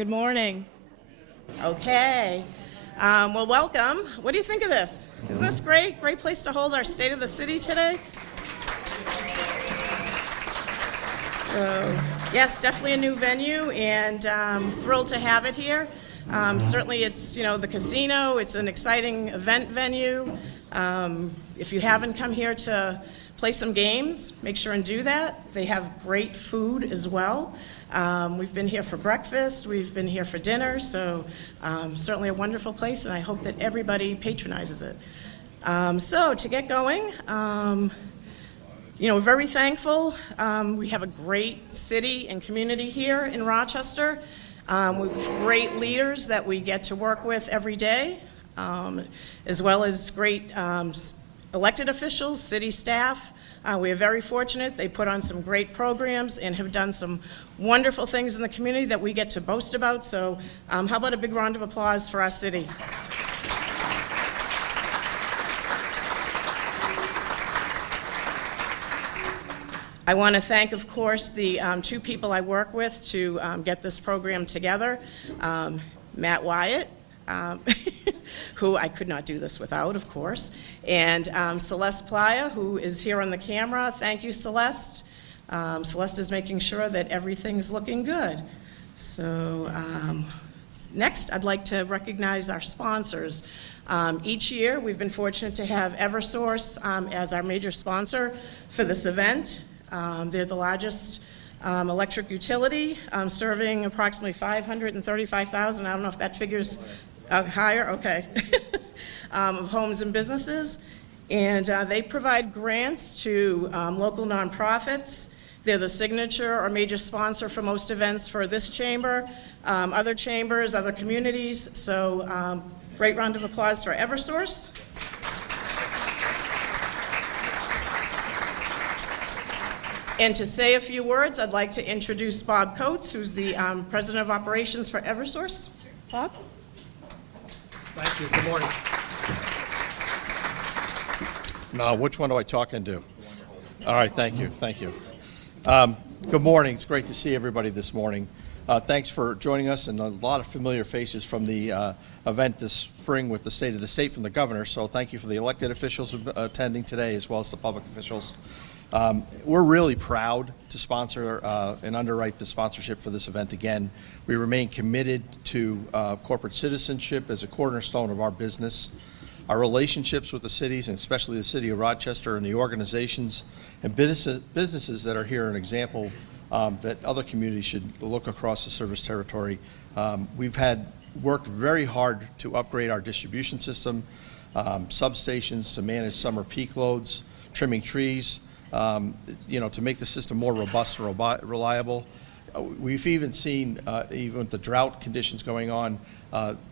Good morning. Okay. Well, welcome. What do you think of this? Isn't this great? Great place to hold our State of the City today. So, yes, definitely a new venue, and thrilled to have it here. Certainly it's, the casino. It's an exciting event venue. If you haven't come here to play some games, make sure and do that. They have great food as well. We've been here for breakfast. We've been here for dinner. So certainly a wonderful place, and I hope that everybody patronizes it. So to get going, we're very thankful. We have a great city and community here in Rochester with great leaders that we get to work with every day, as well as great elected officials, city staff. We are very fortunate. They put on some great programs and have done some wonderful things in the community that we get to boast about. So how about a big round of applause for our city? I want to thank, of course, the two people I work with to get this program together. Matt Wyatt, who I could not do this without, of course, and Celeste Playa, who is here on the camera. Thank you, Celeste. Celeste is making sure that everything's looking good. So next, I'd like to recognize our sponsors. Each year, we've been fortunate to have Eversource as our major sponsor for this event. They're the largest electric utility, serving approximately 535,000. I don't know if that figures higher, okay, of homes and businesses. And they provide grants to local nonprofits. They're the signature or major sponsor for most events for this chamber, other chambers, other communities. So great round of applause for Eversource. And to say a few words, I'd like to introduce Bob Coates, who's the President of Operations for Eversource. Bob? Thank you. Good morning. Now, which one do I talk into? All right, thank you. Thank you. Good morning. It's great to see everybody this morning. Thanks for joining us, and a lot of familiar faces from the event this spring with the State of the State from the governor. So thank you for the elected officials attending today, as well as the public officials. We're really proud to sponsor and underwrite the sponsorship for this event again. We remain committed to corporate citizenship as a cornerstone of our business. Our relationships with the cities, and especially the city of Rochester, and the organizations and businesses that are here are an example that other communities should look across the service territory. We've worked very hard to upgrade our distribution system, substations to manage summer peak loads, trimming trees, to make the system more robust and reliable. We've even seen, even with the drought conditions going on,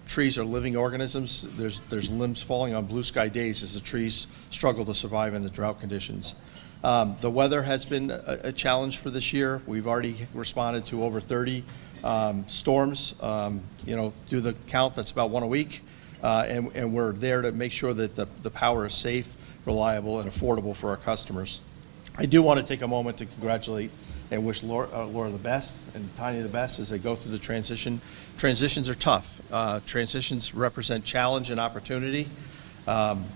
trees are living organisms. There's limbs falling on blue sky days as the trees struggle to survive in the drought conditions. The weather has been a challenge for this year. We've already responded to over 30 storms. Do the count, that's about one a week. And we're there to make sure that the power is safe, reliable, and affordable for our customers. I do want to take a moment to congratulate and wish Laura the best and Tanya the best as they go through the transition. Transitions are tough. Transitions represent challenge and opportunity. And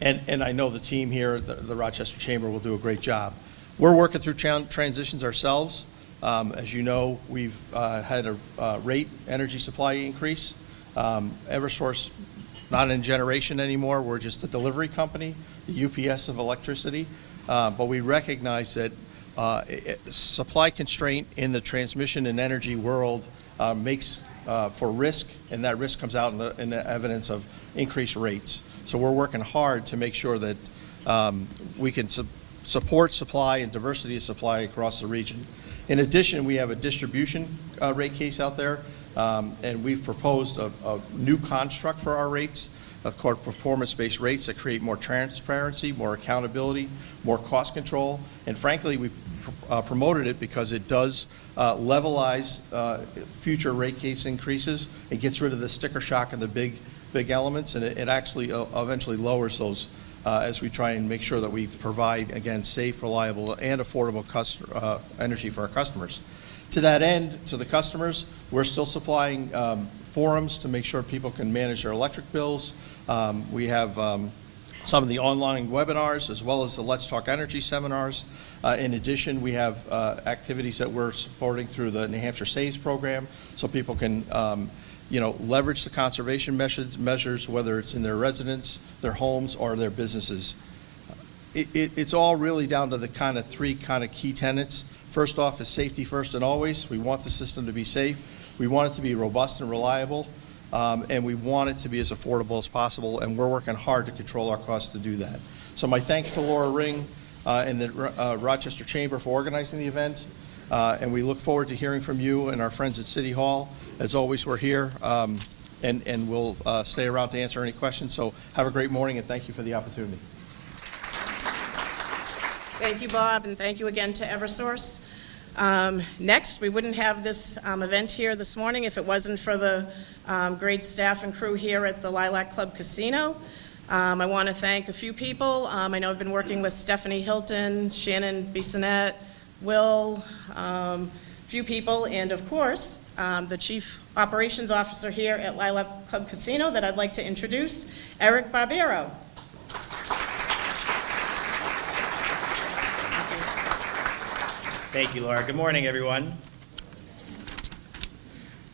I know the team here, the Rochester Chamber, will do a great job. We're working through transitions ourselves. As you know, we've had a rate energy supply increase. Eversource, not in generation anymore. We're just a delivery company, the UPS of electricity. But we recognize that supply constraint in the transmission and energy world makes for risk, and that risk comes out in the evidence of increased rates. So we're working hard to make sure that we can support supply and diversity of supply across the region. In addition, we have a distribution rate case out there, and we've proposed a new construct for our rates, called performance-based rates, that create more transparency, more accountability, more cost control, and frankly, we promoted it because it does levelize future rate case increases. It gets rid of the sticker shock and the big elements, and it actually eventually lowers those as we try and make sure that we provide, again, safe, reliable, and affordable energy for our customers. To that end, to the customers, we're still supplying forums to make sure people can manage their electric bills. We have some of the online webinars as well as the Let's Talk Energy seminars. In addition, we have activities that we're supporting through the New Hampshire Saves program so people can leverage the conservation measures, whether it's in their residence, their homes, or their businesses. It's all really down to the three key tenets. First off is safety first and always. We want the system to be safe. We want it to be robust and reliable. And we want it to be as affordable as possible, and we're working hard to control our costs to do that. So my thanks to Laura Ring and the Rochester Chamber for organizing the event, and we look forward to hearing from you and our friends at City Hall. As always, we're here, and we'll stay around to answer any questions. So have a great morning, and thank you for the opportunity. Thank you, Bob, and thank you again to Eversource. Next, we wouldn't have this event here this morning if it wasn't for the great staff and crew here at the Lilac Club Casino. I want to thank a few people. I know I've been working with Stephanie Hilton, Shannon Bissonette, Will, a few people, and of course, the Chief Operations Officer here at Lilac Club Casino that I'd like to introduce, Eric Barbero. Thank you, Laura. Good morning, everyone.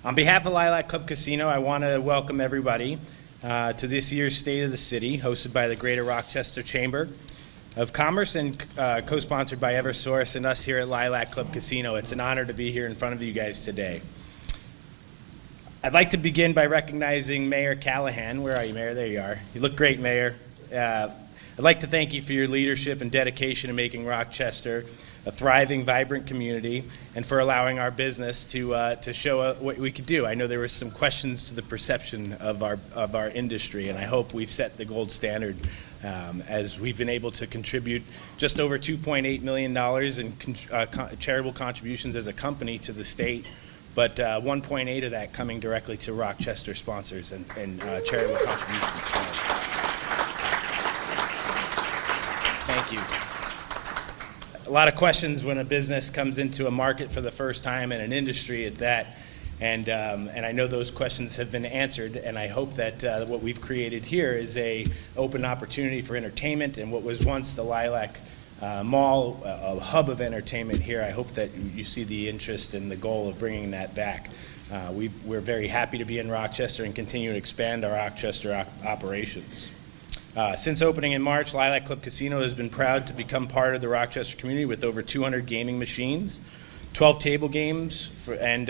On behalf of Lilac Club Casino, I want to welcome everybody to this year's State of the City, hosted by the Greater Rochester Chamber of Commerce and co-sponsored by Eversource and us here at Lilac Club Casino. It's an honor to be here in front of you guys today. I'd like to begin by recognizing Mayor Callahan. Where are you, Mayor? There you are. You look great, Mayor. I'd like to thank you for your leadership and dedication in making Rochester a thriving, vibrant community, and for allowing our business to show what we could do. I know there were some questions to the perception of our industry, and I hope we've set the gold standard as we've been able to contribute just over $2.8 million in charitable contributions as a company to the state, but 1.8 of that coming directly to Rochester sponsors and charitable contributions. So, thank you. A lot of questions when a business comes into a market for the first time and an industry at that, and I know those questions have been answered, and I hope that what we've created here is a open opportunity for entertainment, and what was once the Lilac Mall, a hub of entertainment here. I hope that you see the interest and the goal of bringing that back. We're very happy to be in Rochester and continue to expand our Rochester operations. Since opening in March, Lilac Club Casino has been proud to become part of the Rochester community with over 200 gaming machines, 12 table games, and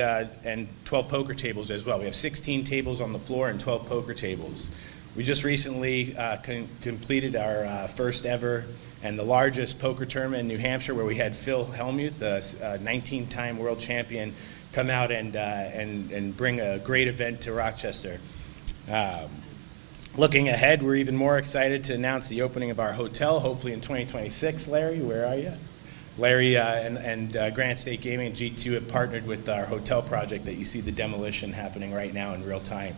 12 poker tables as well. We have 16 tables on the floor and 12 poker tables. We just recently completed our first ever and the largest poker tournament in New Hampshire, where we had Phil Hellmuth, a 19-time world champion, come out and bring a great event to Rochester. Looking ahead, we're even more excited to announce the opening of our hotel, hopefully in 2026. Larry, where are you? Larry and Grant State Gaming and G2 have partnered with our hotel project that you see the demolition happening right now in real time.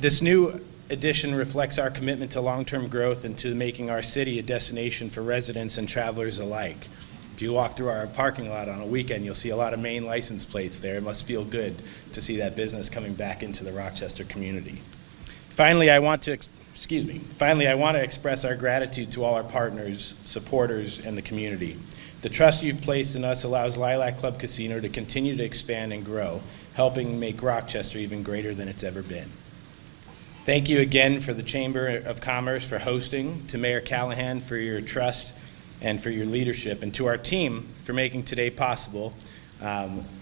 This new addition reflects our commitment to long-term growth and to making our city a destination for residents and travelers alike. If you walk through our parking lot on a weekend, you'll see a lot of Maine license plates there. It must feel good to see that business coming back into the Rochester community. Finally, I want to express our gratitude to all our partners, supporters, and the community. The trust you've placed in us allows Lilac Club Casino to continue to expand and grow, helping make Rochester even greater than it's ever been. Thank you again for the Chamber of Commerce for hosting, to Mayor Callahan for your trust and for your leadership, and to our team for making today possible.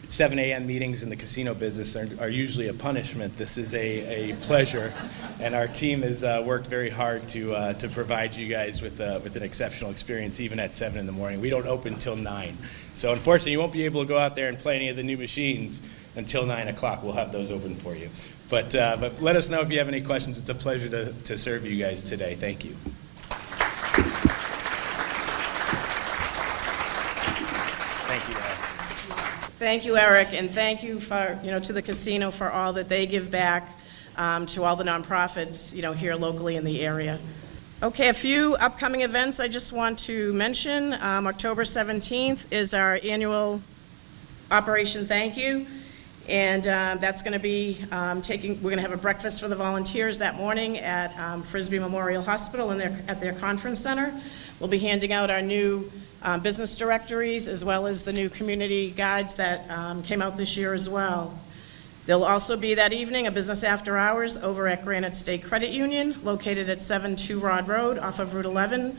7 a.m. meetings in the casino business are usually a punishment. This is a pleasure, and our team has worked very hard to provide you guys with an exceptional experience, even at 7 in the morning. We don't open until 9. So unfortunately, you won't be able to go out there and play any of the new machines until 9 o'clock. We'll have those open for you. But let us know if you have any questions. It's a pleasure to serve you guys today. Thank you. Thank you, Eric. Thank you, Eric, and thank you for, to the casino for all that they give back to all the nonprofits, here locally in the area. Okay, a few upcoming events I just want to mention. October 17th is our annual Operation Thank You, and that's going to be we're going to have a breakfast for the volunteers that morning at Frisbee Memorial Hospital at their conference center. We'll be handing out our new business directories as well as the new community guides that came out this year as well. There'll also be that evening a business after hours over at Granite State Credit Union, located at 72 Rod Road off of Route 11, and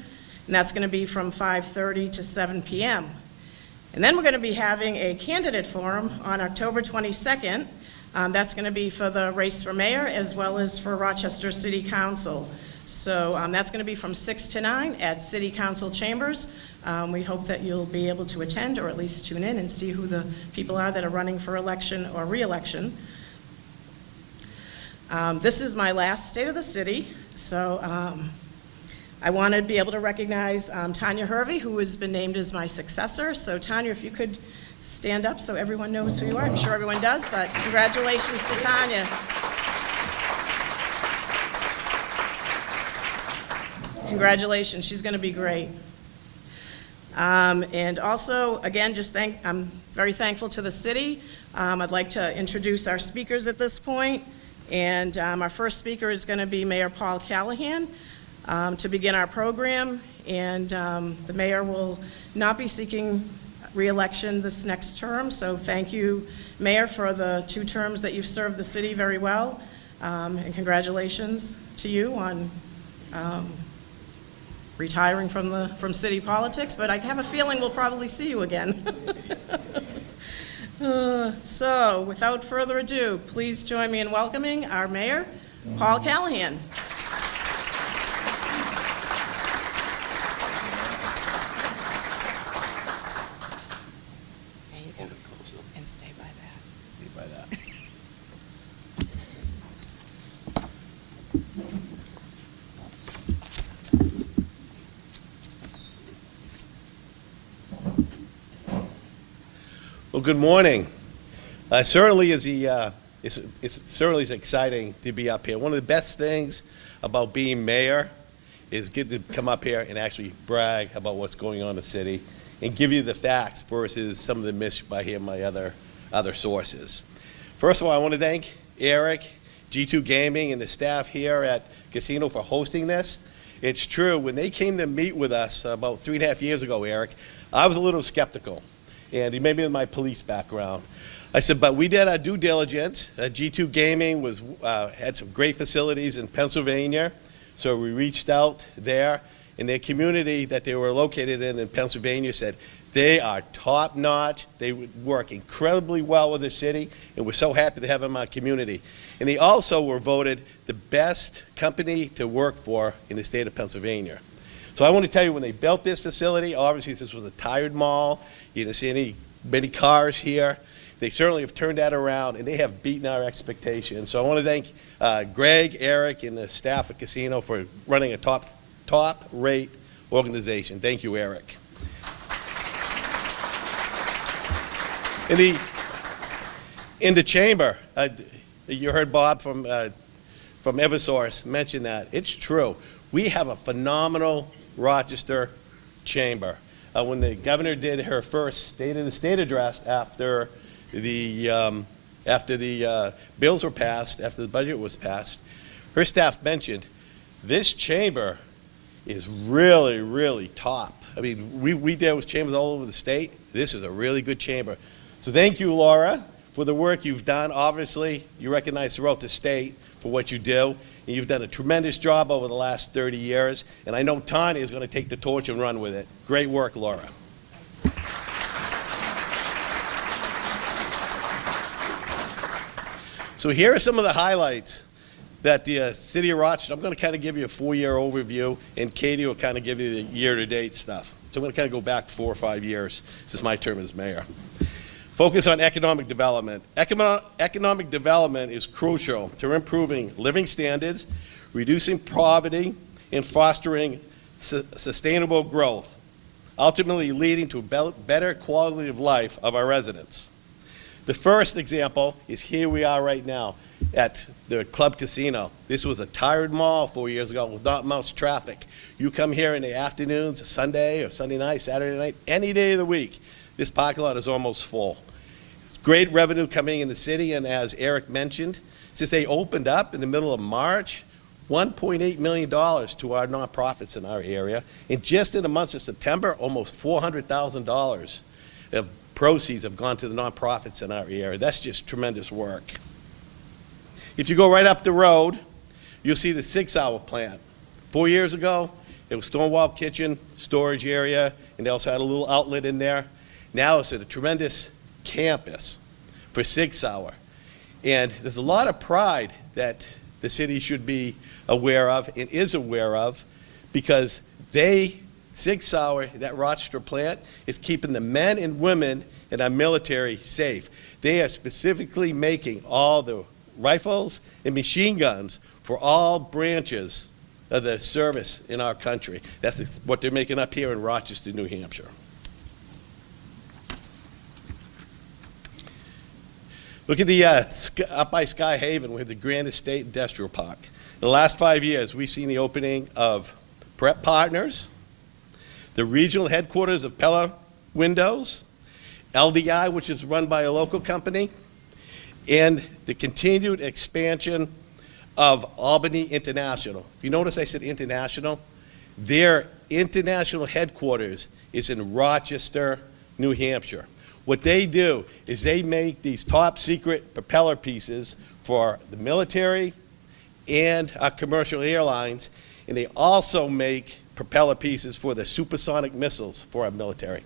that's going to be from 5:30 to 7 p.m. And then we're going to be having a candidate forum on October 22nd. That's going to be for the race for mayor as well as for Rochester City Council. So that's going to be from 6 to 9 at City Council Chambers. We hope that you'll be able to attend or at least tune in and see who the people are that are running for election or re-election. This is my last State of the City, so I want to be able to recognize Tanya Hervey, who has been named as my successor. So Tanya, if you could stand up so everyone knows who you are. I'm sure everyone does, but congratulations to Tanya. Congratulations, she's going to be great. And also, again, I'm very thankful to the city. I'd like to introduce our speakers at this point. And our first speaker is going to be Mayor Paul Callahan to begin our program. And the mayor will not be seeking re-election this next term. So thank you, Mayor, for the 2 terms that you've served the city very well. And congratulations to you on retiring from city politics, but I have a feeling we'll probably see you again. So, without further ado, please join me in welcoming our mayor, Paul Callahan. There you go. And stay by that. Stay by that. Well, good morning. Certainly it's certainly exciting to be up here. One of the best things about being mayor is get to come up here and actually brag about what's going on in the city and give you the facts versus some of the myths I hear my other sources. First of all, I want to thank Eric, G2 Gaming, and the staff here at Casino for hosting this. It's true, when they came to meet with us about 3.5 years ago, Eric, I was a little skeptical. And he made me with my police background. I said, but we did our due diligence. G2 Gaming had some great facilities in Pennsylvania, so we reached out there. And their community that they were located in Pennsylvania said they are top-notch. They work incredibly well with the city, and we're so happy to have them in our community. And they also were voted the best company to work for in the state of Pennsylvania. So I want to tell you, when they built this facility, obviously this was a tired mall. You didn't see many cars here. They certainly have turned that around, and they have beaten our expectations. So I want to thank Greg, Eric, and the staff at Casino for running a top-rate organization. Thank you, Eric. In the chamber, you heard Bob from Eversource mention that. It's true. We have a phenomenal Rochester chamber. When the governor did her first State of the State address after the bills were passed, after the budget was passed, her staff mentioned this chamber is really, really top. I mean, we deal with chambers all over the state. This is a really good chamber. So thank you, Laura, for the work you've done. Obviously, you recognize throughout the state for what you do. And you've done a tremendous job over the last 30 years. And I know Tanya is going to take the torch and run with it. Great work, Laura. So here are some of the highlights that the city of Rochester, I'm going to kind of give you a 4-year overview, and Katie will kind of give you the year-to-date stuff. So I'm going to kind of go back 4 or 5 years. This is my term as mayor. Focus on economic development. Economic development is crucial to improving living standards, reducing poverty, and fostering sustainable growth, ultimately leading to a better quality of life of our residents. The first example is here we are right now. at the Club Casino. This was a tired mall 4 years ago with not much traffic. You come here in the afternoons, Sunday or Sunday night, Saturday night, any day of the week, this parking lot is almost full. It's great revenue coming in the city, and as Eric mentioned, since they opened up in the middle of March, $1.8 million to our nonprofits in our area. And just in the month of September, almost $400,000 of proceeds have gone to the nonprofits in our area. That's just tremendous work. If you go right up the road, you'll see the 6 Hour plant. 4 years ago, it was Stonewall Kitchen, storage area, and they also had a little outlet in there. Now it's a tremendous campus for 6 Hour. And there's a lot of pride that the city should be aware of and is aware of, because 6 Hour, that Rochester plant, is keeping the men and women in our military safe. They are specifically making all the rifles and machine guns for all branches of the service in our country. That's what they're making up here in Rochester, New Hampshire. Look at the up by Sky Haven, we have the Grand Estate Industrial Park. In the last 5 years, we've seen the opening of Prep Partners, the regional headquarters of Pella Windows, LDI, which is run by a local company, and the continued expansion of Albany International. If you notice I said international, their international headquarters is in Rochester, New Hampshire. What they do is they make these top secret propeller pieces for the military and our commercial airlines, and they also make propeller pieces for the supersonic missiles for our military.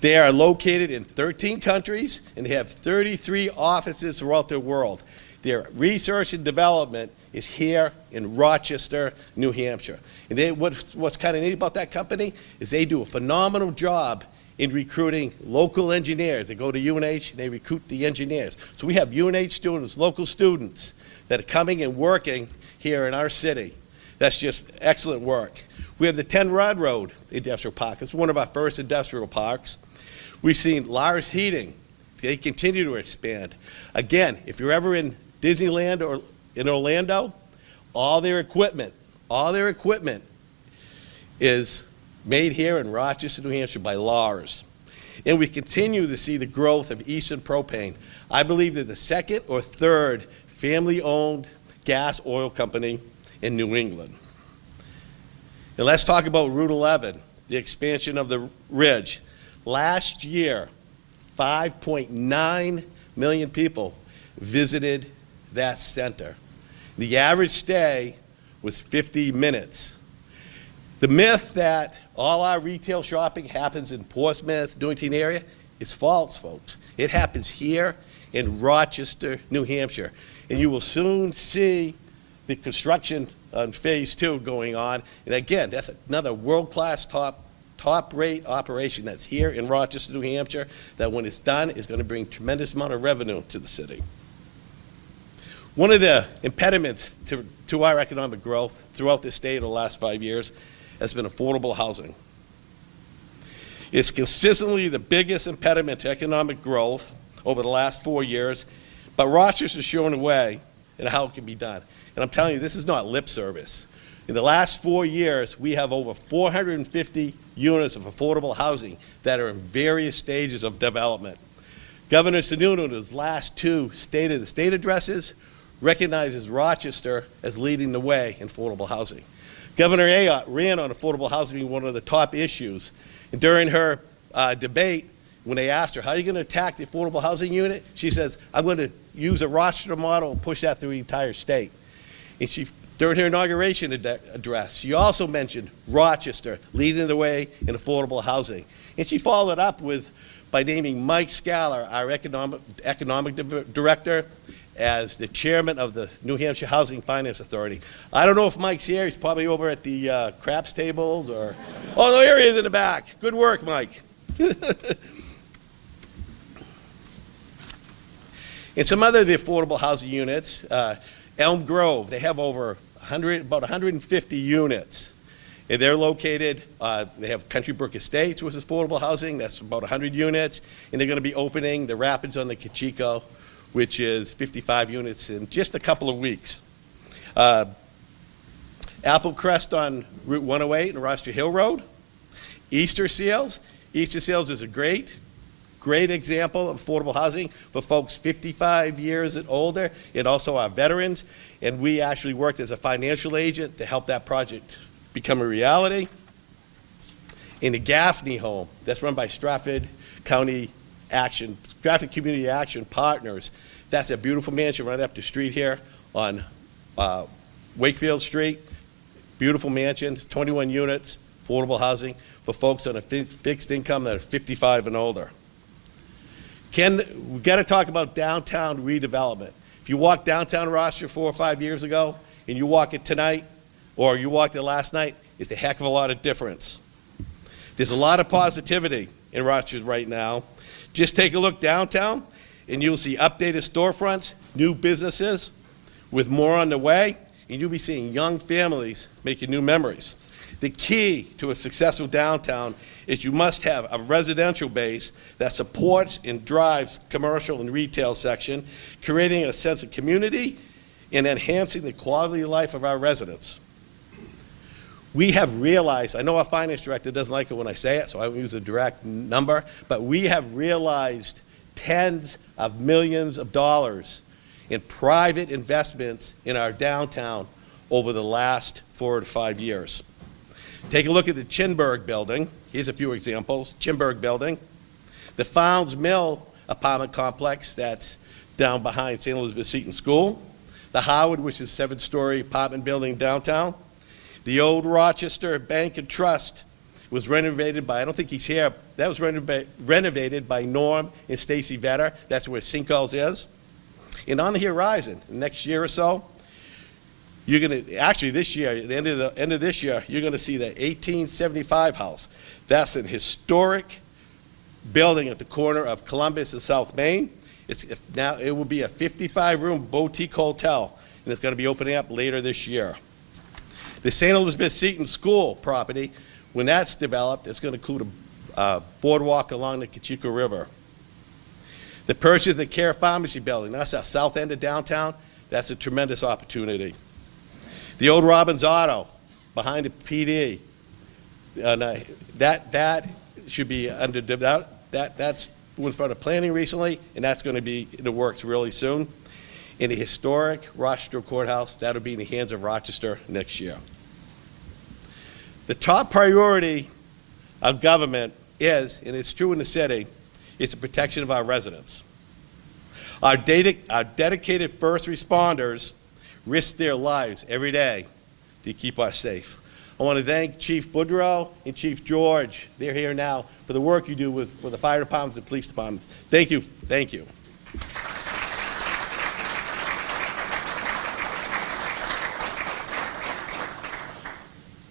They are located in 13 countries, and they have 33 offices throughout the world. Their research and development is here in Rochester, New Hampshire. And what's kind of neat about that company is they do a phenomenal job in recruiting local engineers. They go to UNH and they recruit the engineers. So we have UNH students, local students, that are coming and working here in our city. That's just excellent work. We have the 10 Rod Road Industrial Park. It's one of our first industrial parks. We've seen Lars Heating. They continue to expand. Again, if you're ever in Disneyland or in Orlando, all their equipment is made here in Rochester, New Hampshire by Lars. And we continue to see the growth of Eastern Propane. I believe they're the second or third family-owned gas oil company in New England. And let's talk about Route 11, the expansion of the Ridge. Last year, 5.9 million people visited that center. The average stay was 50 minutes. The myth that all our retail shopping happens in Portsmouth, Newington area is false, folks. It happens here in Rochester, New Hampshire. And you will soon see the construction on Phase 2 going on. And again, that's another world-class top-rate operation that's here in Rochester, New Hampshire, that when it's done is going to bring tremendous amount of revenue to the city. One of the impediments to our economic growth throughout the state over the last 5 years has been affordable housing. It's consistently the biggest impediment to economic growth over the last 4 years, but Rochester's shown a way in how it can be done. And I'm telling you, this is not lip service. In the last 4 years, we have over 450 units of affordable housing that are in various stages of development. Governor Sununu, in his last 2 State of the State addresses, recognizes Rochester as leading the way in affordable housing. Governor Ayotte ran on affordable housing being one of the top issues. And during her debate, when they asked her, how are you going to attack the affordable housing unit? She says, I'm going to use a Rochester model and push that through the entire state. And during her inauguration address, she also mentioned Rochester leading the way in affordable housing. And she followed up by naming Mike Scaller, our economic director, as the chairman of the New Hampshire Housing Finance Authority. I don't know if Mike's here. He's probably over at the craps tables or... Oh, no, here he is in the back. Good work, Mike. And some other of the affordable housing units, Elm Grove, they have about 150 units. And they're located, they have Country Brook Estates, which is affordable housing. That's about 100 units. And they're going to be opening the Rapids on the Cachiko which is 55 units in just a couple of weeks. Apple Crest on Route 108 and Rochester Hill Road. Easter Seals. Easter Seals is a great example of affordable housing for folks 55 years and older, and also our veterans. And we actually worked as a financial agent to help that project become a reality. In the Gaffney home, that's run by Stratford Community Action Partners. That's a beautiful mansion right up the street here on Wakefield Street. Beautiful mansion, it's 21 units, affordable housing for folks on a fixed income that are 55 and older. We got to talk about downtown redevelopment. If you walk downtown Rochester 4 or 5 years ago, and you walk it tonight, or you walked it last night, it's a heck of a lot of difference. There's a lot of positivity in Rochester right now. Just take a look downtown, and you'll see updated storefronts, new businesses, with more on the way, and you'll be seeing young families making new memories. The key to a successful downtown is you must have a residential base that supports and drives commercial and retail section, creating a sense of community and enhancing the quality of life of our residents. We have realized, I know our finance director doesn't like it when I say it, so I won't use a direct number, but we have realized tens of millions of dollars in private investments in our downtown over the last 4 to 5 years. Take a look at the Chinburg building. Here's a few examples. Chinburg building. The Founds Mill apartment complex that's down behind St. Elizabeth Seton School. The Howard, which is a 7-story apartment building downtown. The old Rochester Bank and Trust was renovated by, I don't think he's here, that was renovated by Norm and Stacy Vetter. That's where Sinkles is. And on the horizon, next year or so, you're going to, actually this year, at the end of this year, you're going to see the 1875 house. That's an historic building at the corner of Columbus and South Main. Now it will be a 55-room boutique hotel, and it's going to be opening up later this year. The St. Elizabeth Seton School property, when that's developed, it's going to include a boardwalk along the Cachiko River. The purchase of the Care Pharmacy building, that's at south end of downtown, that's a tremendous opportunity. The old Robbins Auto behind the PD, that should be under, that's in front of planning recently, and that's going to be in the works really soon. In the historic Rochester Courthouse, that'll be in the hands of Rochester next year. The top priority of government is, and it's true in the city, is the protection of our residents. Our dedicated first responders risk their lives every day to keep us safe. I want to thank Chief Boudreau and Chief George. They're here now for the work you do with the fire departments and police departments. Thank you. Thank you.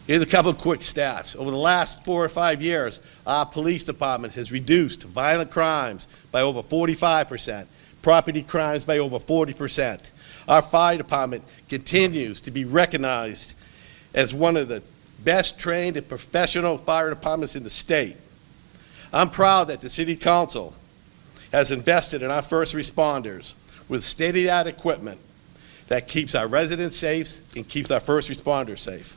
Here's a couple of quick stats. Over the last 4 or 5 years, our police department has reduced violent crimes by over 45%, property crimes by over 40%. Our fire department continues to be recognized as one of the best trained and professional fire departments in the state. I'm proud that the City Council has invested in our first responders with state-of-the-art equipment that keeps our residents safe and keeps our first responders safe.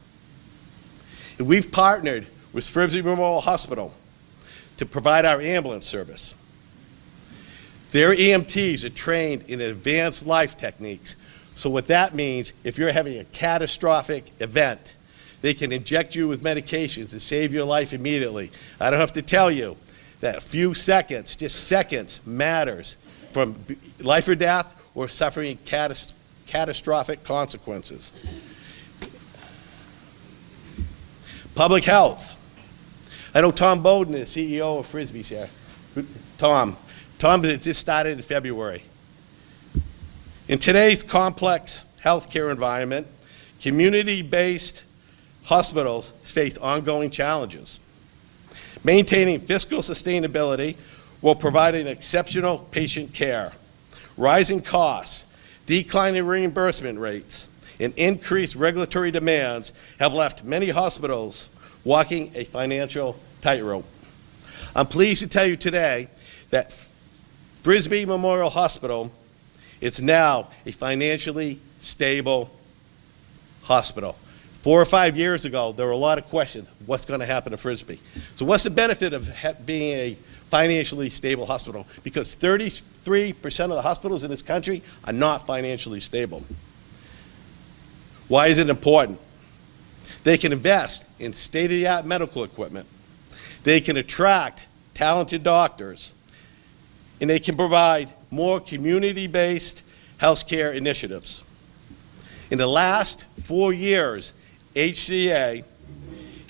And we've partnered with Frisbee Memorial Hospital to provide our ambulance service. Their EMTs are trained in advanced life techniques. So what that means, if you're having a catastrophic event, they can inject you with medications to save your life immediately. I don't have to tell you that a few seconds, just seconds, matters from life or death or suffering catastrophic consequences. Public health. I know Tom Bowden, the CEO of Frisbee's here. Tom just started in February. In today's complex healthcare environment, community-based hospitals face ongoing challenges. Maintaining fiscal sustainability while providing exceptional patient care. Rising costs, declining reimbursement rates, and increased regulatory demands have left many hospitals walking a financial tightrope. I'm pleased to tell you today that Frisbee Memorial Hospital It's now a financially stable hospital. 4 or 5 years ago, there were a lot of questions, what's going to happen to Frisbee? So what's the benefit of being a financially stable hospital? Because 33% of the hospitals in this country are not financially stable. Why is it important? They can invest in state-of-the-art medical equipment. They can attract talented doctors, and they can provide more community-based healthcare initiatives. In the last 4 years, HCA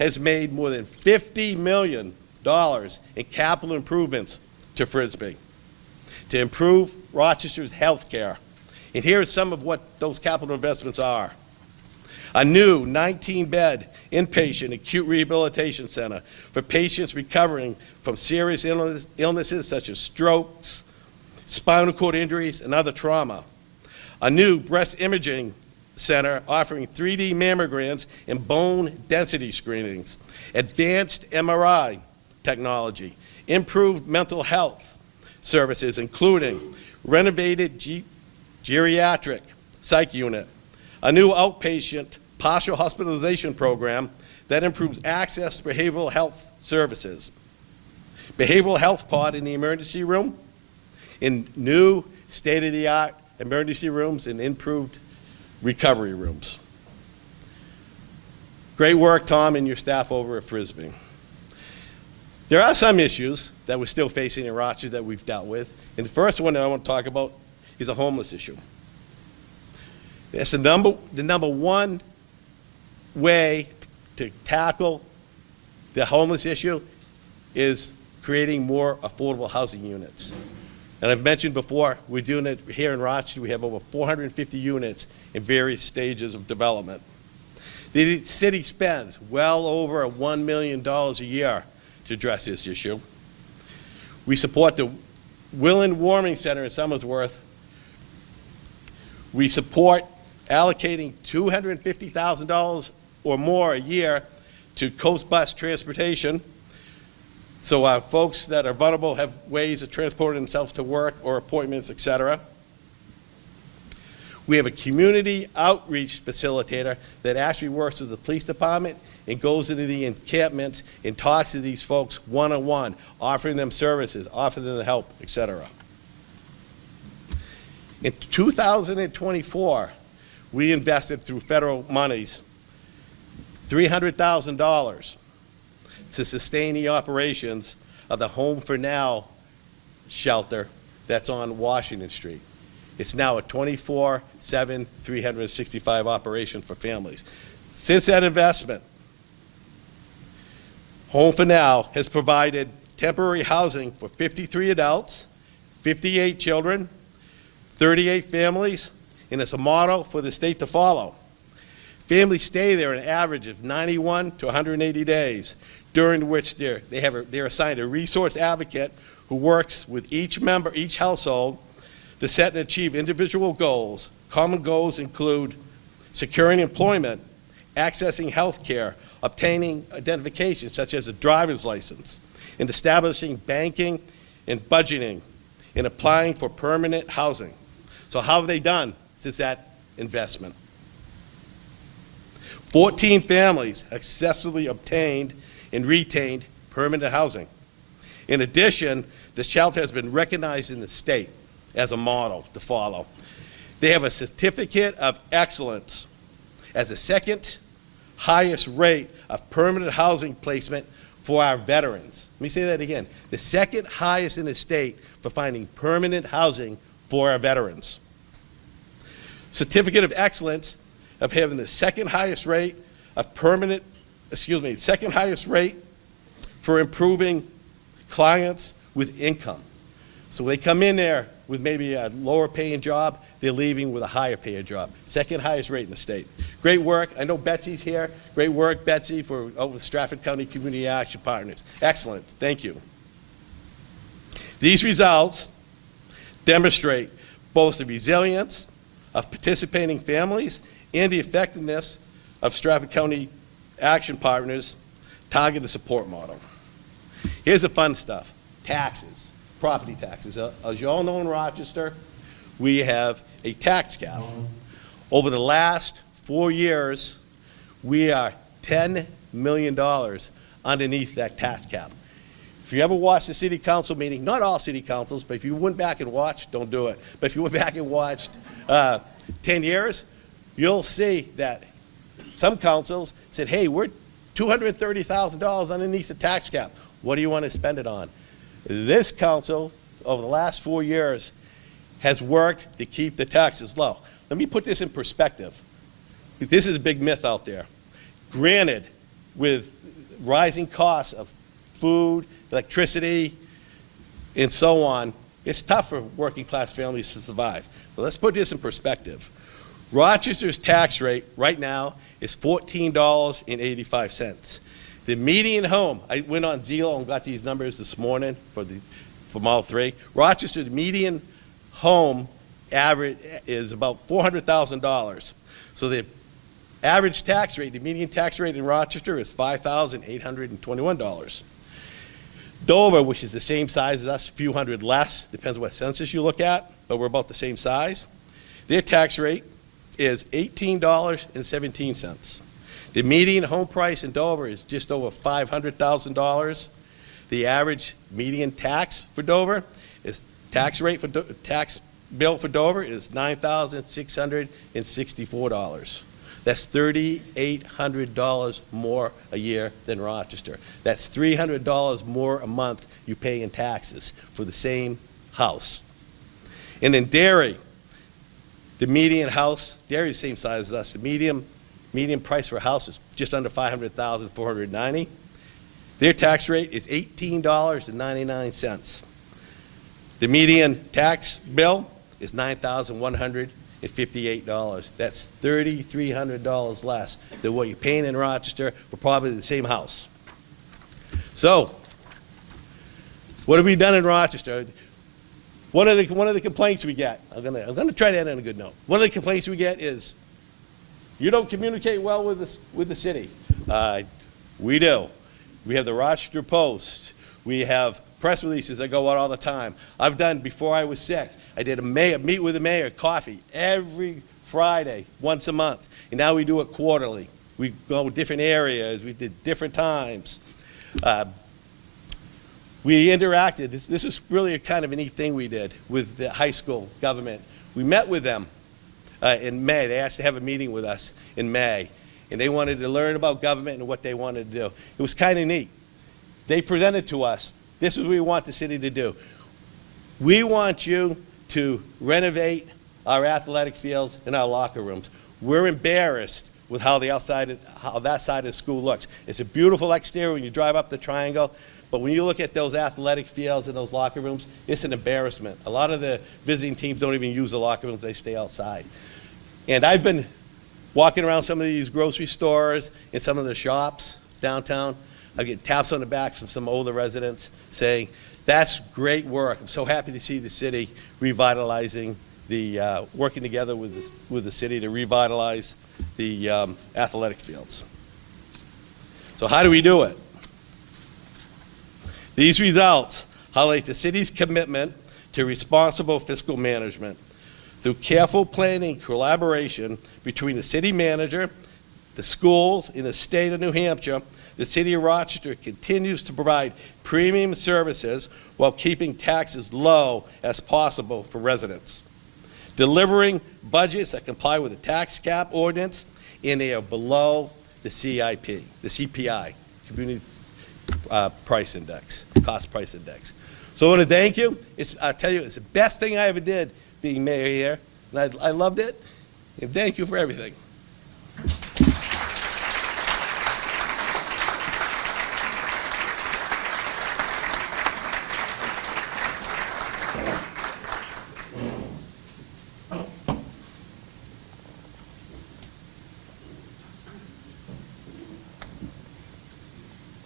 has made more than $50 million in capital improvements to Frisbee to improve Rochester's health care. And here's some of what those capital investments are. A new 19-bed inpatient acute rehabilitation center for patients recovering from serious illnesses such as strokes, spinal cord injuries, and other trauma. A new breast imaging center offering 3D mammograms and bone density screenings, advanced MRI technology, improved mental health services, including renovated geriatric psych unit, a new outpatient partial hospitalization program that improves access to behavioral health services, behavioral health pod in the emergency room, in new state-of-the-art emergency rooms and improved recovery rooms. Great work, Tom, and your staff over at Frisbee. There are some issues that we're still facing in Rochester that we've dealt with, and the first one that I want to talk about is a homeless issue. That's the number one way to tackle the homeless issue is creating more affordable housing units. And I've mentioned before, we're doing it here in Rochester. We have over 450 units in various stages of development. The city spends well over $1 million a year to address this issue. We support the Willen Warming Center in Somersworth. We support allocating $250,000 or more a year to coast bus transportation, so our folks that are vulnerable have ways of transporting themselves to work or appointments, etc. We have a community outreach facilitator that actually works with the police department and goes into the encampments and talks to these folks one-on-one, offering them services, offering them the help, etc. In 2024, we invested through federal monies $300,000 to sustain the operations of the Home for Now shelter that's on Washington Street. It's now a 24/7, 365 operation for families. Since that investment, Home for Now has provided temporary housing for 53 adults, 58 children, 38 families, and it's a model for the state to follow. Families stay there an average of 91 to 180 days, during which they're assigned a resource advocate who works with each member, each household, to set and achieve individual goals. Common goals include securing employment, accessing health care, obtaining identification such as a driver's license, and establishing banking and budgeting, and applying for permanent housing. So how have they done since that investment? 14 families have successfully obtained and retained permanent housing. In addition, this shelter has been recognized in the state as a model to follow. They have a certificate of excellence as the second highest rate of permanent housing placement for our veterans. Let me say that again. The second highest in the state for finding permanent housing for our veterans. Certificate of excellence of having the second highest rate of second highest rate for improving clients with income. So when they come in there with maybe a lower paying job, they're leaving with a higher paying job. Second highest rate in the state. Great work. I know Betsy's here. Great work, Betsy, with Stratford County Community Action Partners. Excellent. Thank you. These results demonstrate both the resilience of participating families and the effectiveness of Stratford County Action Partners targeted support model. Here's the fun stuff. Taxes, property taxes. As you all know in Rochester, we have a tax cap. Over the last 4 years, we are $10 million underneath that tax cap. If you ever watched a city council meeting, not all city councils, but if you went back and watched, don't do it, but if you went back and watched 10 years, you'll see that some councils said, hey, we're $230,000 underneath the tax cap. What do you want to spend it on? This council, over the last 4 years, has worked to keep the taxes low. Let me put this in perspective. This is a big myth out there. Granted, with rising costs of food, electricity, and so on, it's tough for working class families to survive. But let's put this in perspective. Rochester's tax rate right now is $14.85. The median home, I went on Zillow and got these numbers this morning from all three. Rochester, the median home average is about $400,000. So the average tax rate, the median tax rate in Rochester is $5,821. Dover, which is the same size as us, a few hundred less, depends what census you look at, but we're about the same size. Their tax rate is $18.17. The median home price in Dover is just over $500,000. The average median tax for Dover is tax bill for Dover is $9,664. That's $3,800 more a year than Rochester. That's $300 more a month you pay in taxes for the same house. And in Derry, the median house, Derry's the same size as us, the median price for a house is just under $500,490. Their tax rate is $18.99. The median tax bill is $9,158. That's $3,300 less than what you're paying in Rochester for probably the same house. So, what have we done in Rochester? One of the complaints we get, I'm gonna try to end on a good note. One of the complaints we get is, you don't communicate well with the city. We do. We have the Rochester Post. We have press releases that go out all the time. I've done, before I was sick, I did a meet with the mayor, coffee, every Friday, once a month. And now we do it quarterly. We go to different areas. We did different times. We interacted. This is really a kind of a neat thing we did with the high school government. We met with them in May. They asked to have a meeting with us in May. And they wanted to learn about government and what they wanted to do. It was kind of neat. They presented to us, this is what we want the city to do. We want you to renovate our athletic fields and our locker rooms. We're embarrassed with how that side of the school looks. It's a beautiful exterior when you drive up the triangle, but when you look at those athletic fields and those locker rooms, it's an embarrassment. A lot of the visiting teams don't even use the locker rooms, they stay outside. And I've been walking around some of these grocery stores and some of the shops downtown. I get taps on the back from some older residents saying, that's great work. I'm so happy to see the city revitalizing working together with the city to revitalize the athletic fields. So how do we do it? These results highlight the city's commitment to responsible fiscal management. Through careful planning and collaboration between the city manager, the schools, and the state of New Hampshire, the city of Rochester continues to provide premium services while keeping taxes low as possible for residents. Delivering budgets that comply with the tax cap ordinance, and they are below the CIP, the CPI, Community Price Index, Cost Price Index. So I want to thank you. I tell you, it's the best thing I ever did being mayor here, and I loved it, and thank you for everything.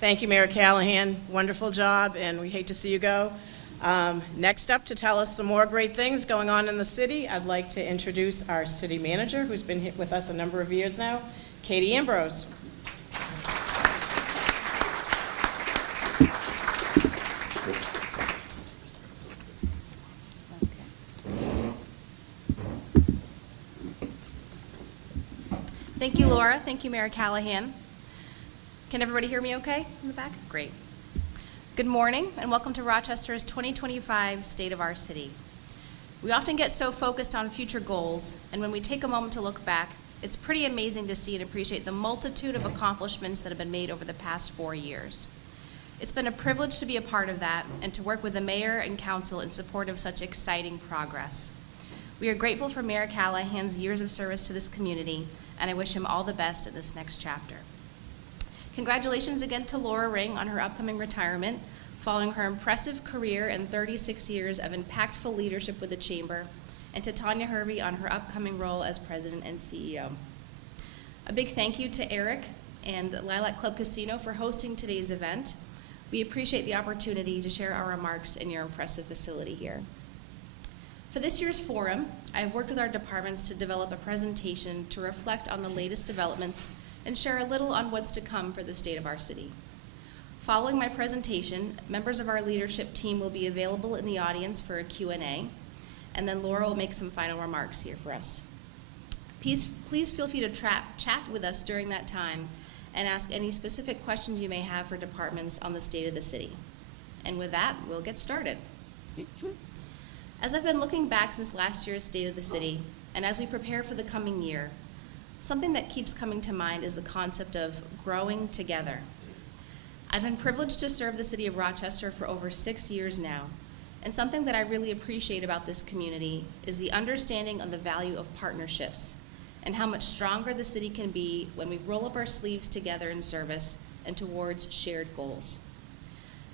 Thank you, Mayor Callahan. Wonderful job, and we hate to see you go. Next up, to tell us some more great things going on in the city, I'd like to introduce our city manager, who's been with us a number of years now, Katie Ambrose. Thank you, Laura. Thank you, Mayor Callahan. Can everybody hear me okay in the back? Great. Good morning, and welcome to Rochester's 2025 State of Our City. We often get so focused on future goals, and when we take a moment to look back, it's pretty amazing to see and appreciate the multitude of accomplishments that have been made over the past 4 years. It's been a privilege to be a part of that and to work with the mayor and council in support of such exciting progress. We are grateful for Mayor Callahan's years of service to this community, and I wish him all the best in this next chapter. Congratulations again to Laura Ring on her upcoming retirement, following her impressive career and 36 years of impactful leadership with the Chamber, and to Tanya Hervey on her upcoming role as President and CEO. A big thank you to Eric and Lilac Club Casino for hosting today's event. We appreciate the opportunity to share our remarks in your impressive facility here. For this year's forum, I have worked with our departments to develop a presentation to reflect on the latest developments and share a little on what's to come for the state of our city. Following my presentation, members of our leadership team will be available in the audience for a Q&A, and then Laura will make some final remarks here for us. Please feel free to chat with us during that time and ask any specific questions you may have for departments on the state of the city. And with that, we'll get started. As I've been looking back since last year's State of the City, and as we prepare for the coming year, something that keeps coming to mind is the concept of growing together. I've been privileged to serve the city of Rochester for over 6 years now, and something that I really appreciate about this community is the understanding of the value of partnerships and how much stronger the city can be when we roll up our sleeves together in service and towards shared goals.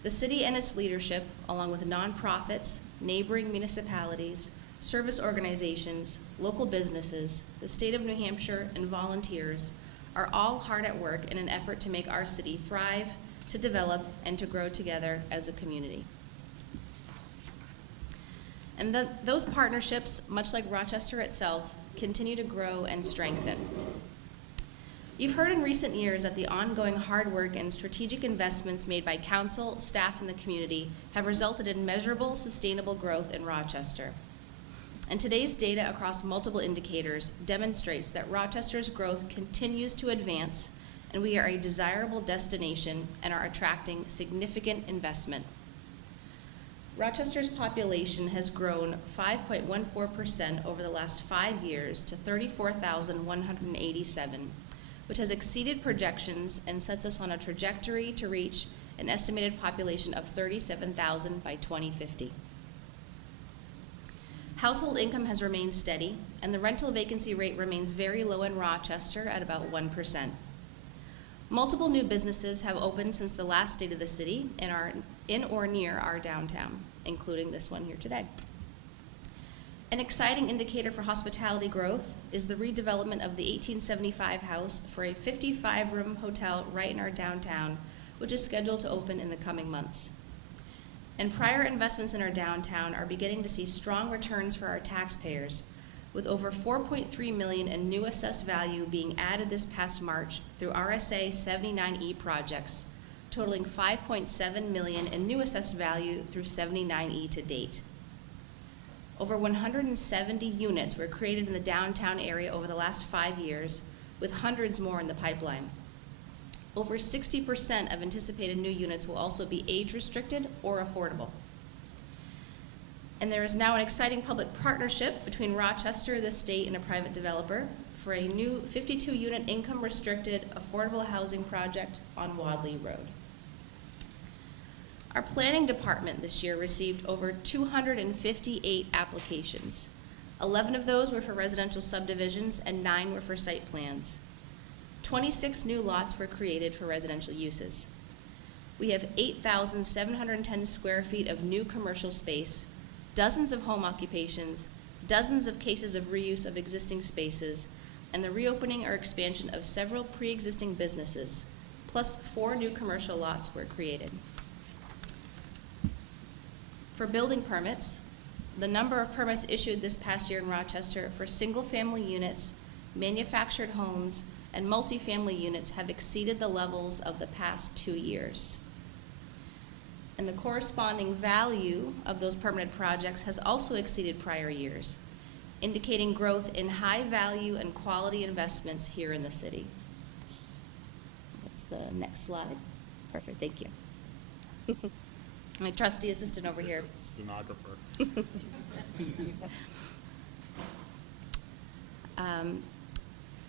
The city and its leadership, along with nonprofits, neighboring municipalities, service organizations, local businesses, the state of New Hampshire, and volunteers are all hard at work in an effort to make our city thrive, to develop, and to grow together as a community. And those partnerships, much like Rochester itself, continue to grow and strengthen. You've heard in recent years that the ongoing hard work and strategic investments made by council, staff, and the community have resulted in measurable, sustainable growth in Rochester. And today's data across multiple indicators demonstrates that Rochester's growth continues to advance, and we are a desirable destination and are attracting significant investment. Rochester's population has grown 5.14% over the last 5 years to 34,187, which has exceeded projections and sets us on a trajectory to reach an estimated population of 37,000 by 2050. Household income has remained steady, and the rental vacancy rate remains very low in Rochester at about 1%. Multiple new businesses have opened since the last State of the City and are in or near our downtown, including this one here today. An exciting indicator for hospitality growth is the redevelopment of the 1875 house for a 55-room hotel right in our downtown, which is scheduled to open in the coming months. And prior investments in our downtown are beginning to see strong returns for our taxpayers, with over $4.3 million in new assessed value being added this past March through RSA 79E projects, totaling $5.7 million in new assessed value through 79E to date. Over 170 units were created in the downtown area over the last 5 years, with hundreds more in the pipeline. Over 60% of anticipated new units will also be age-restricted or affordable. And there is now an exciting public partnership between Rochester, the state, and a private developer for a new 52-unit income-restricted affordable housing project on Wadley Road. Our planning department this year received over 258 applications. 11 of those were for residential subdivisions and 9 were for site plans. 26 new lots were created for residential uses. We have 8,710 square feet of new commercial space, dozens of home occupations, dozens of cases of reuse of existing spaces, and the reopening or expansion of several pre-existing businesses, plus 4 new commercial lots were created. For building permits, the number of permits issued this past year in Rochester for single-family units, manufactured homes, and multifamily units have exceeded the levels of the past 2 years. And the corresponding value of those permanent projects has also exceeded prior years. indicating growth in high value and quality investments here in the city. That's the next slide. Perfect, thank you. My trusty assistant over here. Stenographer.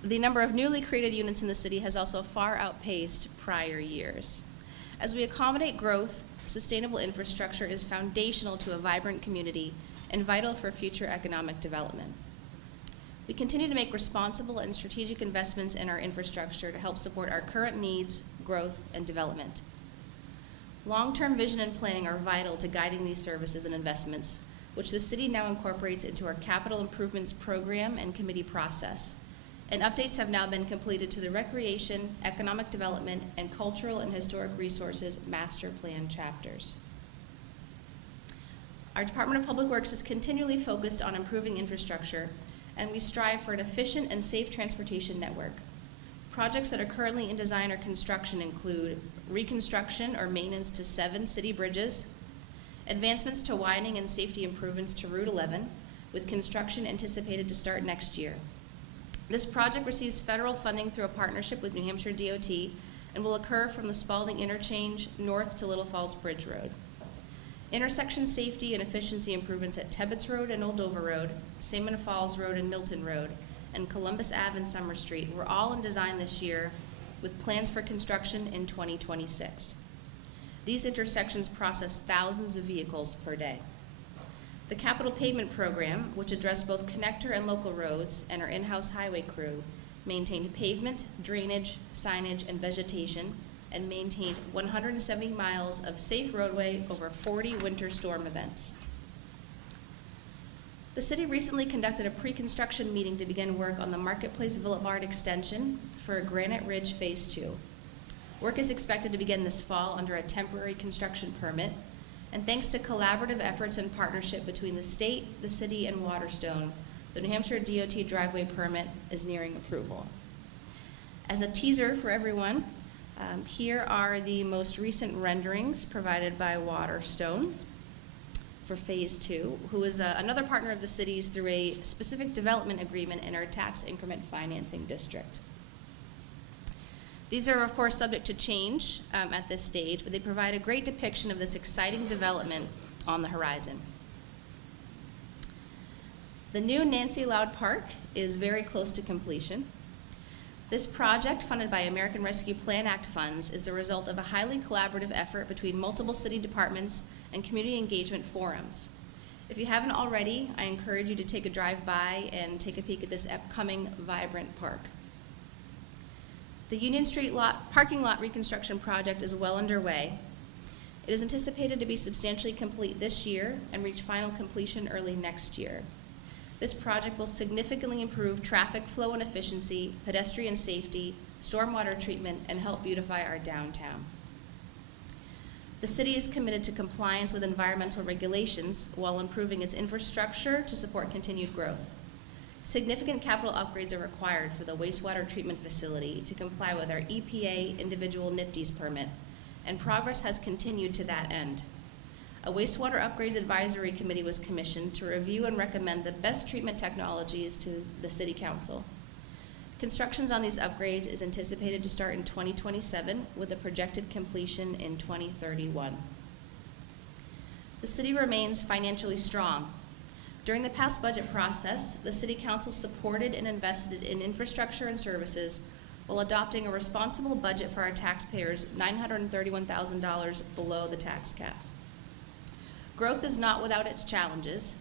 The number of newly created units in the city has also far outpaced prior years. As we accommodate growth, sustainable infrastructure is foundational to a vibrant community and vital for future economic development. We continue to make responsible and strategic investments in our infrastructure to help support our current needs, growth, and development. Long-term vision and planning are vital to guiding these services and investments, which the city now incorporates into our capital improvements program and committee process. And updates have now been completed to the Recreation, Economic Development, and Cultural and Historic Resources Master Plan chapters. Our Department of Public Works is continually focused on improving infrastructure, and we strive for an efficient and safe transportation network. Projects that are currently in design or construction include reconstruction or maintenance to 7 city bridges, advancements to widening and safety improvements to Route 11, with construction anticipated to start next year. This project receives federal funding through a partnership with New Hampshire DOT and will occur from the Spalding Interchange north to Little Falls Bridge Road. Intersection safety and efficiency improvements at Tebbets Road and Old Dover Road, Salmon Falls Road and Milton Road, and Columbus Ave and Summer Street were all in design this year, with plans for construction in 2026. These intersections process thousands of vehicles per day. The capital pavement program, which addressed both connector and local roads and our in-house highway crew, maintained pavement, drainage, signage, and vegetation, and maintained 170 miles of safe roadway over 40 winter storm events. The city recently conducted a pre-construction meeting to begin work on the Marketplace Boulevard extension for Granite Ridge Phase 2. Work is expected to begin this fall under a temporary construction permit, and thanks to collaborative efforts and partnership between the state, the city, and Waterstone, the New Hampshire DOT driveway permit is nearing approval. As a teaser for everyone, here are the most recent renderings provided by Waterstone for Phase 2, who is another partner of the city's through a specific development agreement in our tax increment financing district. These are, of course, subject to change at this stage, but they provide a great depiction of this exciting development on the horizon. The new Nancy Loud Park is very close to completion. This project, funded by American Rescue Plan Act funds, is the result of a highly collaborative effort between multiple city departments and community engagement forums. If you haven't already, I encourage you to take a drive by and take a peek at this upcoming vibrant park. The Union Street parking lot reconstruction project is well underway. It is anticipated to be substantially complete this year and reach final completion early next year. This project will significantly improve traffic flow and efficiency, pedestrian safety, stormwater treatment, and help beautify our downtown. The city is committed to compliance with environmental regulations while improving its infrastructure to support continued growth. Significant capital upgrades are required for the wastewater treatment facility to comply with our EPA individual NIPDES permit, and progress has continued to that end. A wastewater upgrades advisory committee was commissioned to review and recommend the best treatment technologies to the City Council. Constructions on these upgrades is anticipated to start in 2027 with a projected completion in 2031. The city remains financially strong. During the past budget process, the City Council supported and invested in infrastructure and services while adopting a responsible budget for our taxpayers, $931,000 below the tax cap. Growth is not without its challenges,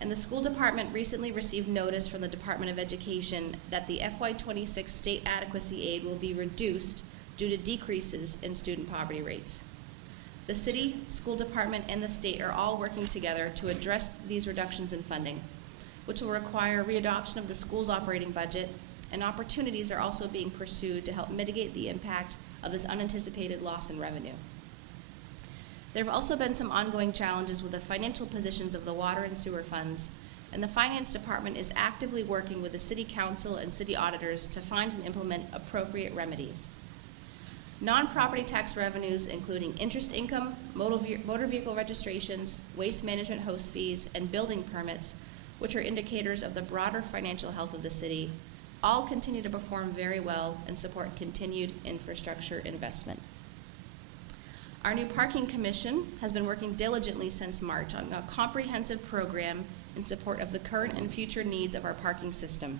and the school department recently received notice from the Department of Education that the FY26 state adequacy aid will be reduced due to decreases in student poverty rates. The city, school department, and the state are all working together to address these reductions in funding, which will require readoption of the school's operating budget, and opportunities are also being pursued to help mitigate the impact of this unanticipated loss in revenue. There have also been some ongoing challenges with the financial positions of the water and sewer funds, and the finance department is actively working with the city council and city auditors to find and implement appropriate remedies. Non-property tax revenues, including interest income, motor vehicle registrations, waste management host fees, and building permits, which are indicators of the broader financial health of the city, all continue to perform very well and support continued infrastructure investment. Our new Parking Commission has been working diligently since March on a comprehensive program in support of the current and future needs of our parking system.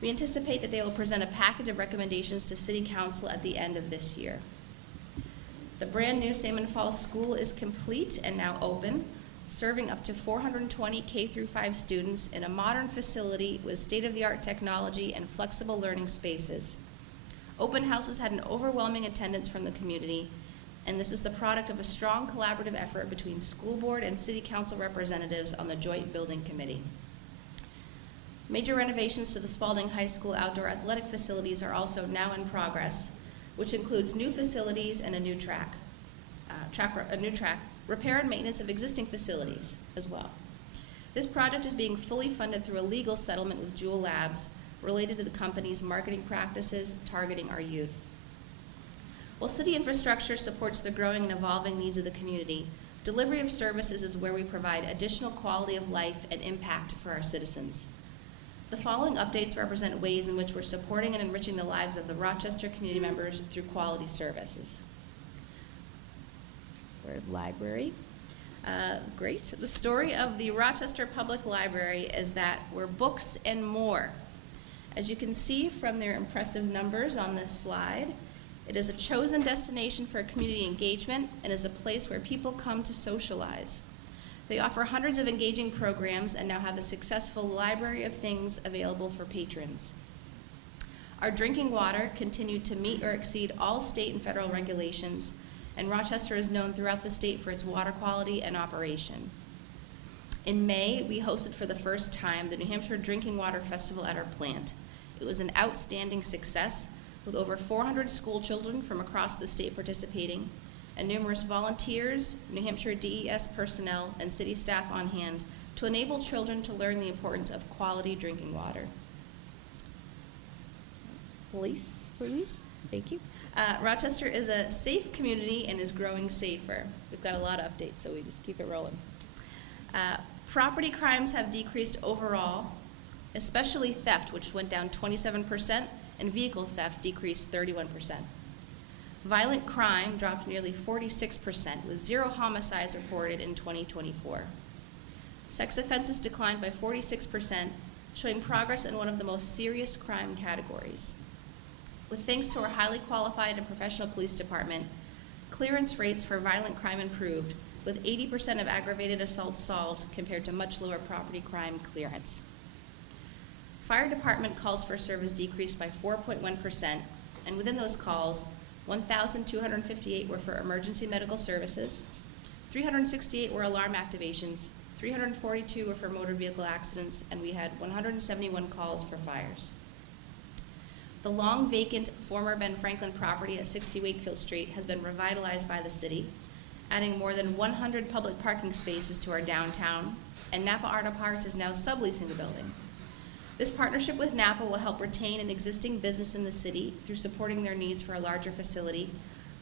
We anticipate that they will present a package of recommendations to City Council at the end of this year. The brand new Salmon Falls School is complete and now open, serving up to 420 K-5 students in a modern facility with state-of-the-art technology and flexible learning spaces. Open houses had an overwhelming attendance from the community, and this is the product of a strong collaborative effort between school board and city council representatives on the joint building committee. Major renovations to the Spalding High School outdoor athletic facilities are also now in progress, which includes new facilities and a new track, repair and maintenance of existing facilities as well. This project is being fully funded through a legal settlement with Jewel Labs related to the company's marketing practices targeting our youth. While city infrastructure supports the growing and evolving needs of the community, delivery of services is where we provide additional quality of life and impact for our citizens. The following updates represent ways in which we're supporting and enriching the lives of the Rochester community members through quality services. We're library. Great. The story of the Rochester Public Library is that we're books and more. As you can see from their impressive numbers on this slide, it is a chosen destination for community engagement and is a place where people come to socialize. They offer hundreds of engaging programs and now have a successful library of things available for patrons. Our drinking water continued to meet or exceed all state and federal regulations, and Rochester is known throughout the state for its water quality and operation. In May, we hosted for the first time the New Hampshire Drinking Water Festival at our plant. It was an outstanding success, with over 400 school children from across the state participating, and numerous volunteers, New Hampshire DES personnel, and city staff on hand to enable children to learn the importance of quality drinking water. Police, please. Thank you. Rochester is a safe community and is growing safer. We've got a lot of updates, so we just keep it rolling. Property crimes have decreased overall, especially theft, which went down 27%, and vehicle theft decreased 31%. Violent crime dropped nearly 46%, with 0 homicides reported in 2024. Sex offenses declined by 46%, showing progress in one of the most serious crime categories. With thanks to our highly qualified and professional police department, clearance rates for violent crime improved, with 80% of aggravated assaults solved compared to much lower property crime clearance. Fire department calls for service decreased by 4.1%, and within those calls, 1,258 were for emergency medical services, 368 were alarm activations, 342 were for motor vehicle accidents, and we had 171 calls for fires. The long vacant former Ben Franklin property at 60 Wakefield Street has been revitalized by the city, adding more than 100 public parking spaces to our downtown, and Napa Art Apartments is now subleasing the building. This partnership with Napa will help retain an existing business in the city through supporting their needs for a larger facility,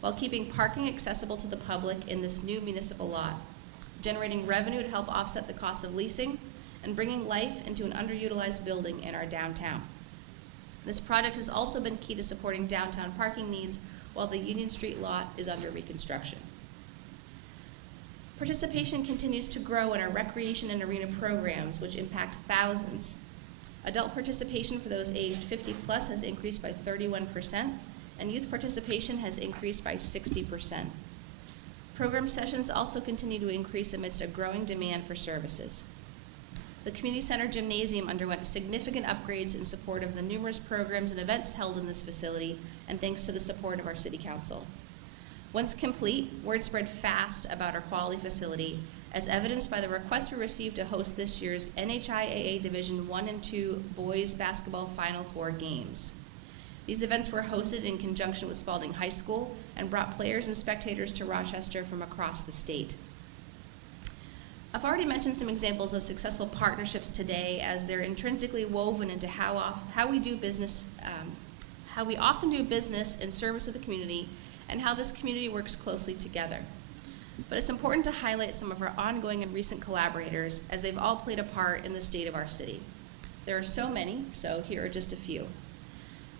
while keeping parking accessible to the public in this new municipal lot, generating revenue to help offset the cost of leasing, and bringing life into an underutilized building in our downtown. This project has also been key to supporting downtown parking needs while the Union Street lot is under reconstruction. Participation continues to grow in our recreation and arena programs, which impact thousands. Adult participation for those aged 50 plus has increased by 31%, and youth participation has increased by 60%. Program sessions also continue to increase amidst a growing demand for services. The community center gymnasium underwent significant upgrades in support of the numerous programs and events held in this facility, and thanks to the support of our city council. Once complete, word spread fast about our quality facility, as evidenced by the request we received to host this year's NHIAA Division I and II Boys Basketball Final Four games. These events were hosted in conjunction with Spalding High School and brought players and spectators to Rochester from across the state. I've already mentioned some examples of successful partnerships today, as they're intrinsically woven into how we do business, how we often do business in service of the community, and how this community works closely together. but it's important to highlight some of our ongoing and recent collaborators, as they've all played a part in the state of our city. There are so many, so here are just a few.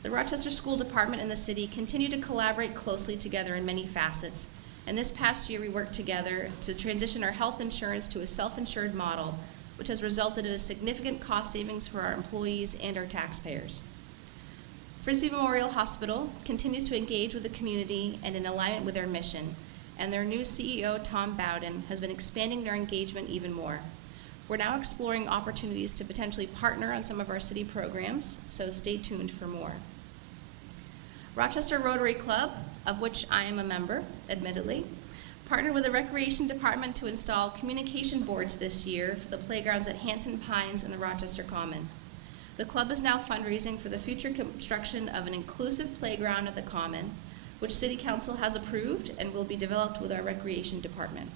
The Rochester School Department and the city continue to collaborate closely together in many facets, and this past year we worked together to transition our health insurance to a self-insured model, which has resulted in a significant cost savings for our employees and our taxpayers. Frisbee Memorial Hospital continues to engage with the community and in alignment with their mission, and their new CEO, Tom Bowden, has been expanding their engagement even more. We're now exploring opportunities to potentially partner on some of our city programs, so stay tuned for more. Rochester Rotary Club, of which I am a member, admittedly, partnered with the Recreation Department to install communication boards this year for the playgrounds at Hanson Pines and the Rochester Common. The club is now fundraising for the future construction of an inclusive playground at the Common, which City Council has approved and will be developed with our Recreation Department.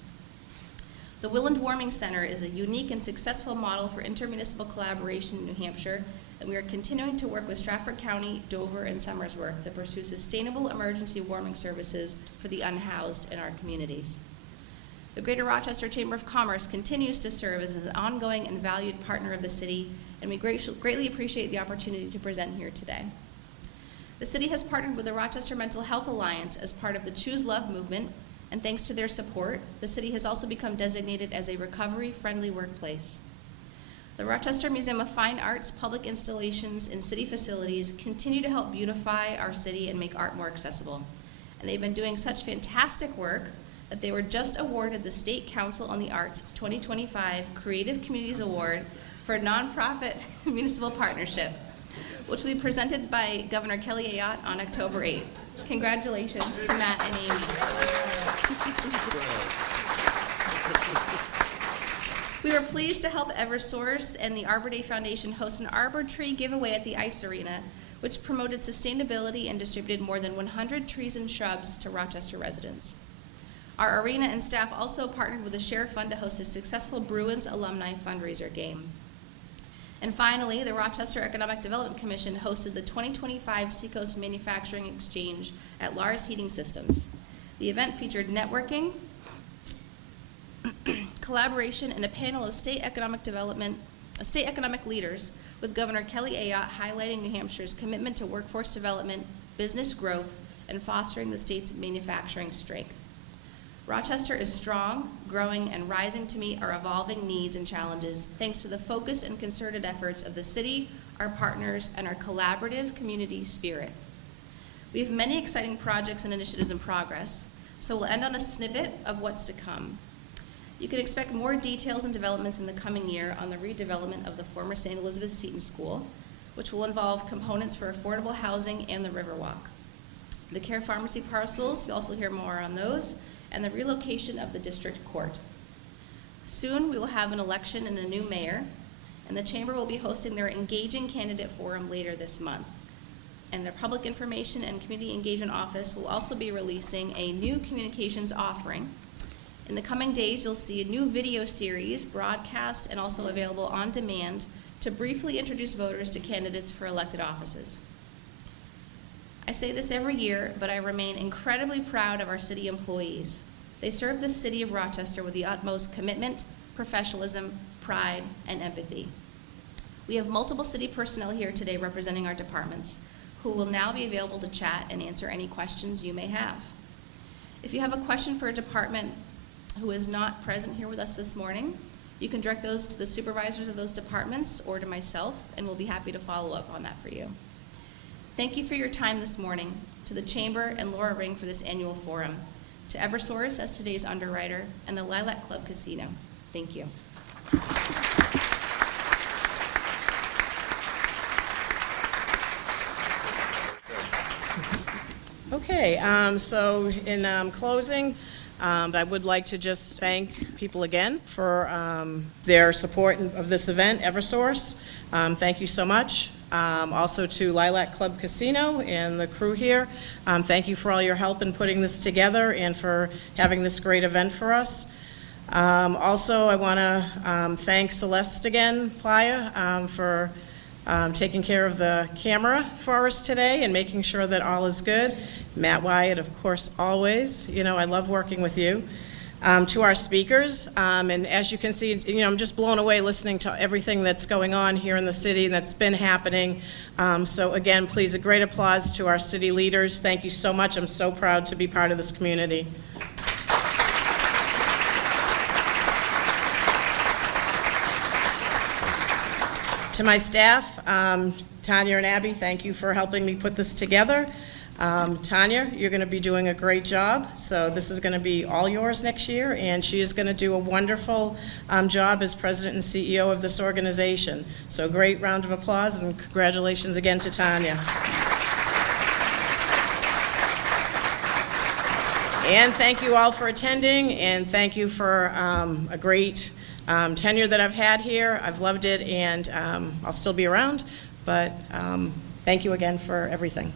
The Willand Warming Center is a unique and successful model for intermunicipal collaboration in New Hampshire, and we are continuing to work with Stratford County, Dover, and Somersworth to pursue sustainable emergency warming services for the unhoused in our communities. The Greater Rochester Chamber of Commerce continues to serve as an ongoing and valued partner of the city, and we greatly appreciate the opportunity to present here today. The city has partnered with the Rochester Mental Health Alliance as part of the Choose Love movement, and thanks to their support, the city has also become designated as a recovery-friendly workplace. The Rochester Museum of Fine Arts public installations in city facilities continue to help beautify our city and make art more accessible. And they've been doing such fantastic work that they were just awarded the State Council on the Arts 2025 Creative Communities Award for Nonprofit Municipal Partnership, which will be presented by Governor Kelly Ayotte on October 8th. Congratulations to Matt and Amy. We were pleased to help Eversource and the Arbor Day Foundation host an Arbor Tree giveaway at the Ice Arena, which promoted sustainability and distributed more than 100 trees and shrubs to Rochester residents. Our arena and staff also partnered with the Share Fund to host a successful Bruins alumni fundraiser game. And finally, the Rochester Economic Development Commission hosted the 2025 Seacoast Manufacturing Exchange at Lars Heating Systems. The event featured networking, collaboration, and a panel of state economic leaders with Governor Kelly Ayotte highlighting New Hampshire's commitment to workforce development, business growth, and fostering the state's manufacturing strength. Rochester is strong, growing, and rising to meet our evolving needs and challenges thanks to the focused and concerted efforts of the city, our partners, and our collaborative community spirit. We have many exciting projects and initiatives in progress, so we'll end on a snippet of what's to come. You can expect more details and developments in the coming year on the redevelopment of the former St. Elizabeth Seton School, which will involve components for affordable housing and the Riverwalk. The Care Pharmacy parcels, you'll also hear more on those, and the relocation of the district court. Soon we will have an election and a new mayor, and the Chamber will be hosting their Engaging Candidate Forum later this month. And the Public Information and Community Engagement Office will also be releasing a new communications offering. In the coming days, you'll see a new video series broadcast and also available on demand to briefly introduce voters to candidates for elected offices. I say this every year, but I remain incredibly proud of our city employees. They serve the city of Rochester with the utmost commitment, professionalism, pride, and empathy. We have multiple city personnel here today representing our departments, who will now be available to chat and answer any questions you may have. If you have a question for a department who is not present here with us this morning, you can direct those to the supervisors of those departments or to myself, and we'll be happy to follow up on that for you. Thank you for your time this morning, to the Chamber and Laura Ring for this annual forum, to Eversource as today's underwriter, and the Lilac Club Casino. Thank you. Okay, so in closing, I would like to just thank people again for their support of this event, Eversource. Thank you so much. Also to Lilac Club Casino and the crew here. Thank you for all your help in putting this together and for having this great event for us. Also, I want to thank Celeste again, Playa, for taking care of the camera for us today and making sure that all is good. Matt Wyatt, of course, always. You know, I love working with you. To our speakers, and as you can see, I'm just blown away listening to everything that's going on here in the city and that's been happening. So again, please, a great applause to our city leaders. Thank you so much. I'm so proud to be part of this community. To my staff, Tanya and Abby, thank you for helping me put this together. Tanya, you're going to be doing a great job, so this is going to be all yours next year, and she is going to do a wonderful job as president and CEO of this organization. So great round of applause, and congratulations again to Tanya. And thank you all for attending, and thank you for a great tenure that I've had here. I've loved it, and I'll still be around, but thank you again for everything.